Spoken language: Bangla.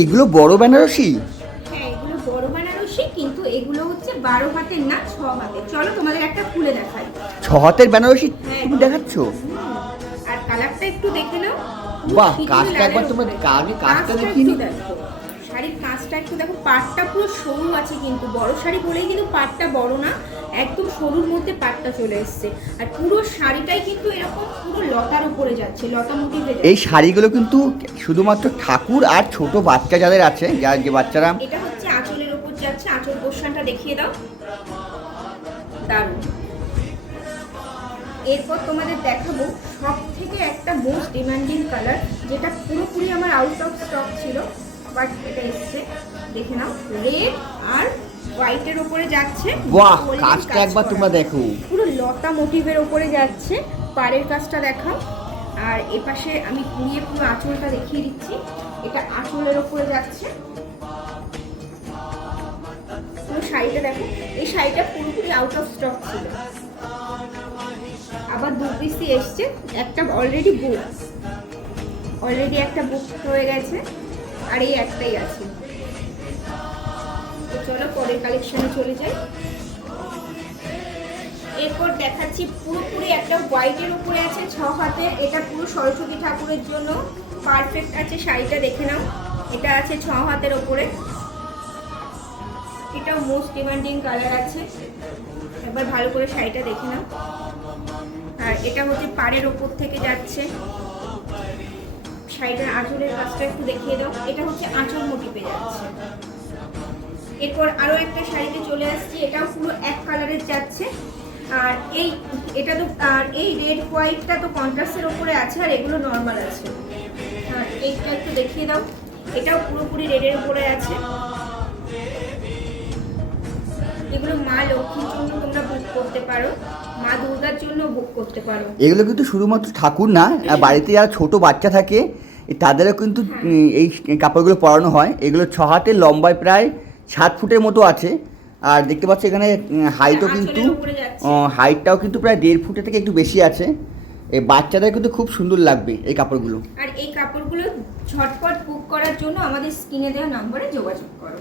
এগুলো বড় বেনারসি? হ্যাঁ, এগুলো বড় বেনারসি, কিন্তু এগুলো হচ্ছে 12 হাতের না 6 হাতের। চলো তোমাদের একটা খুলে দেখাই। 6 হাতের বেনারসি হ্যাঁ, তুমি দেখাচ্ছ? আর কালারটা একটু দেখে নাও। বাহ, কাজটা একবার তোমরা আগে কাজটা দেখিয়ে নি। শাড়ির কাজটা একটু দেখো, পাটটা পুরো সরু আছে, কিন্তু বড় শাড়ি বলেই কিন্তু পাটটা বড় না, একদম সরুর মধ্যে পাটটা চলে এসছে। আর পুরো শাড়িটাই কিন্তু এরকম পুরো লতার উপরে যাচ্ছে, লতা মোটিভে যাচ্ছে। এই শাড়িগুলো কিন্তু শুধুমাত্র ঠাকুর আর ছোট বাচ্চা যাদের আছে, যে বাচ্চারা। এটা হচ্ছে আঁচলের উপর যাচ্ছে, আঁচল পোর্শনটা দেখিয়ে দাও। দারুণ। এরপর তোমাদের দেখাবো সব থেকে একটা মোস্ট ডিমান্ডিং কালার, যেটা পুরোপুরি আমার আউট অফ স্টক ছিল, বাট এটা এসছে, দেখে নাও। রেড আর হোয়াইটের উপরে যাচ্ছে। বাহ, কাজটা একবার তোমরা দেখো, পুরো লতা মোটিভের উপরে যাচ্ছে। পাড়ের কাজটা দেখাও। আর এপাশে আমি ঘুরিয়ে পুরো আঁচলটা দেখিয়ে দিচ্ছি। এটা আঁচলের উপরে যাচ্ছে। পুরো শাড়িটা দেখো। এই শাড়িটা পুরোপুরি আউট অফ স্টক ছিল, আবার 2 পিসই এসছে। একটা অলরেডি বুক হয়ে গেছে, আর এই একটাই আছে। তো চলো পরের কালেকশনে চলে যাই। এরপর দেখাচ্ছি পুরোপুরি একটা হোয়াইটের উপরে আছে 6 হাতে। এটা পুরো সরস্বতী ঠাকুরের জন্য পারফেক্ট আছে। শাড়িটা দেখে নাও। এটা আছে 6 হাতের উপরে। এটাও মোস্ট ডিমান্ডিং কালার আছে। একবার ভালো করে শাড়িটা দেখে নাও। আর এটা হচ্ছে পাড়ের ওপর থেকে যাচ্ছে। শাড়িটার আঁচলের কাজটা একটু দেখিয়ে দাও। এটা হচ্ছে আঁচল মোটিভে যাচ্ছে। এরপর আরো একটা শাড়িতে চলে আসছি। এটাও পুরো এক কালারের যাচ্ছে। আর এই রেড হোয়াইটটা তো কন্ট্রাস্টের উপরে আছে, আর এগুলো নর্মাল আছে। আর এইটা একটু দেখিয়ে দাও। এটাও পুরোপুরি রেডের উপরে আছে। এগুলো মা লক্ষ্মীর জন্য তোমরা বুক করতে পারো, মা দুর্গার জন্য বুক করতে পারো। এগুলো কিন্তু শুধুমাত্র ঠাকুর না, বাড়িতে যারা ছোট বাচ্চা থাকে তাদেরও কিন্তু এই কাপড়গুলো পরানো হয়। এগুলো 6 হাতের, লম্বায় প্রায় 7 ফুটের মতো আছে। আর দেখতে পাচ্ছ এখানে হাইটটাও কিন্তু প্রায় 1.5 ফুটের থেকে একটু বেশি আছে। এই বাচ্চাদের কিন্তু খুব সুন্দর লাগবে এই কাপড়গুলো। আর এই কাপড়গুলো ঝটপট বুক করার জন্য আমাদের স্ক্রিনে দেওয়া নম্বরে যোগাযোগ করো।